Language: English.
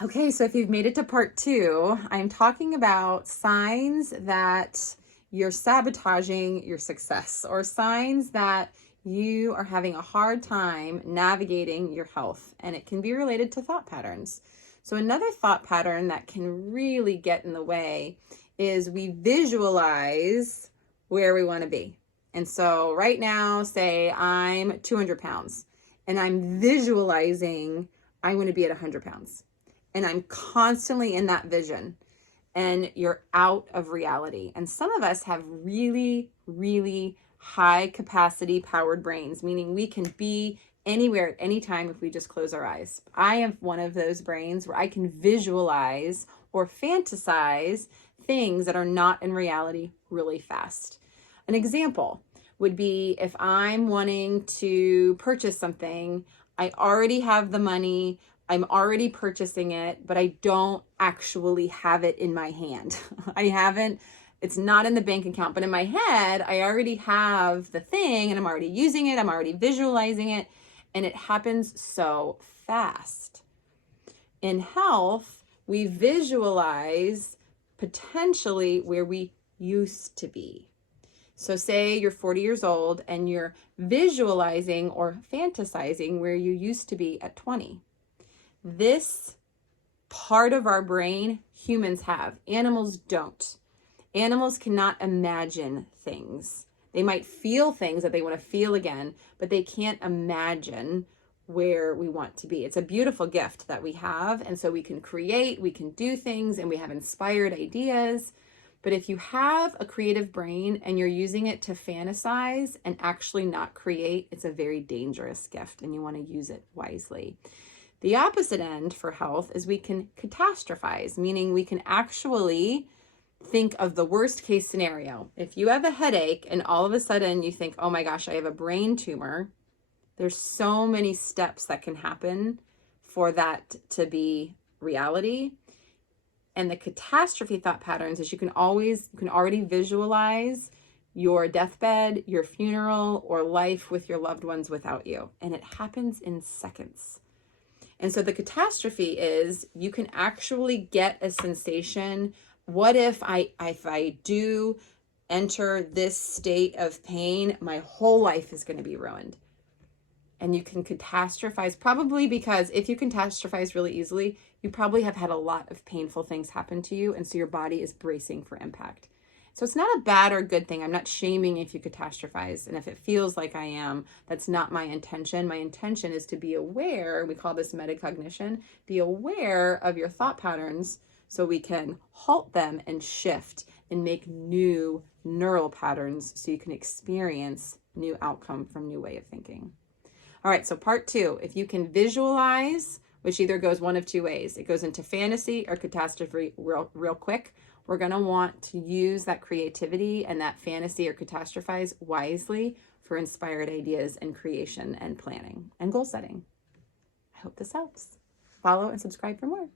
Okay, so if you've made it to part 2, I'm talking about signs that you're sabotaging your success, or signs that you are having a hard time navigating your health, and it can be related to thought patterns. So another thought pattern that can really get in the way is we visualize where we want to be. And so right now, say I'm 200 pounds and I'm visualizing I want to be at 100 pounds. And I'm constantly in that vision, and you're out of reality. And some of us have really, really high capacity powered brains, meaning we can be anywhere at any time if we just close our eyes. I am one of those brains where I can visualize or fantasize things that are not in reality really fast. An example would be if I'm wanting to purchase something, I already have the money, I'm already purchasing it, but I don't actually have it in my hand. It's not in the bank account, but in my head, I already have the thing and I'm already using it, I'm already visualizing it, and it happens so fast. In health, we visualize potentially where we used to be. So say you're 40 years old and you're visualizing or fantasizing where you used to be at 20. This part of our brain humans have. Animals don't. Animals cannot imagine things. They might feel things that they want to feel again, but they can't imagine where we want to be. It's a beautiful gift that we have. And so we can create, we can do things, and we have inspired ideas. But if you have a creative brain and you're using it to fantasize and actually not create, it's a very dangerous gift, and you want to use it wisely. The opposite end for health is we can catastrophize, meaning we can actually think of the worst case scenario. If you have a headache and all of a sudden you think, oh my gosh, I have a brain tumor, there's so many steps that can happen for that to be reality. And the catastrophe thought patterns is you can already visualize your deathbed, your funeral, or life with your loved ones without you. And it happens in seconds. And so the catastrophe is you can actually get a sensation. What if I do enter this state of pain, my whole life is going to be ruined. And you can catastrophize, probably because if you catastrophize really easily, you probably have had a lot of painful things happen to you. And so your body is bracing for impact. So it's not a bad or good thing. I'm not shaming if you catastrophize. And if it feels like I am, that's not my intention. My intention is to be aware, we call this metacognition, be aware of your thought patterns so we can halt them and shift and make new neural patterns so you can experience new outcome from new way of thinking. All right, so part 2, if you can visualize, which either goes one of two ways, it goes into fantasy or catastrophe real quick. We're going to want to use that creativity and that fantasy or catastrophize wisely for inspired ideas and creation and planning and goal setting. I hope this helps. Follow and subscribe for more.